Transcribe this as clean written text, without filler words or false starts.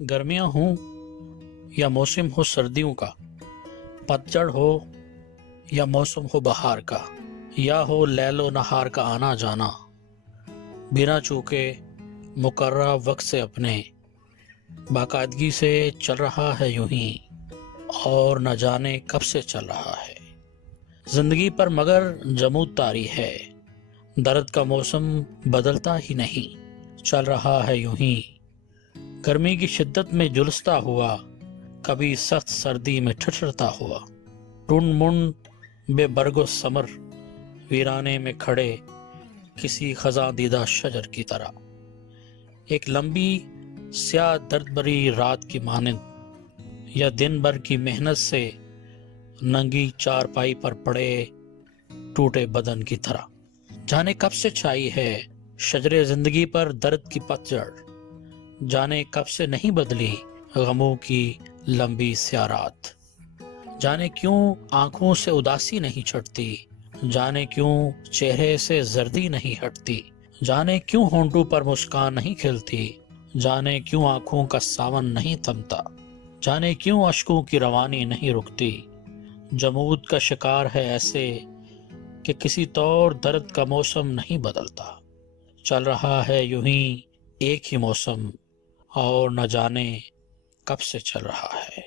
गर्मियाँ हों या मौसम हो सर्दियों का, पतझड़ हो या मौसम हो बहार का, या हो लैलो नहार का आना जाना, बिना चूके मुकर्रर वक्त से अपने बाकायदगी से चल रहा है यूं ही, और न जाने कब से चल रहा है। जिंदगी पर मगर जमूद तारी है, दर्द का मौसम बदलता ही नहीं, चल रहा है यूं ही। गर्मी की शिद्दत में झुलसता हुआ, कभी सख्त सर्दी में ठिठुरता हुआ, टुन मुन बेबर्गो समर, वीराने में खड़े किसी खजा दीदा शजर की तरह। एक लंबी स्याह दर्द भरी रात की मानंद, या दिन भर की मेहनत से नंगी चारपाई पर पड़े टूटे बदन की तरह। जाने कब से छाई है शजरे जिंदगी पर दर्द की पतझड़, जाने कब से नहीं बदली गमों की लंबी स्याह रात। जाने क्यों आंखों से उदासी नहीं छटती, जाने क्यों चेहरे से जर्दी नहीं हटती, जाने क्यों होंठों पर मुस्कान नहीं खिलती, जाने क्यों आंखों का सावन नहीं थमता, जाने क्यों अश्कों की रवानी नहीं रुकती। जमूद का शिकार है ऐसे कि किसी तौर दर्द का मौसम नहीं बदलता, चल रहा है यूं ही एक ही मौसम, और न जाने कब से चल रहा है।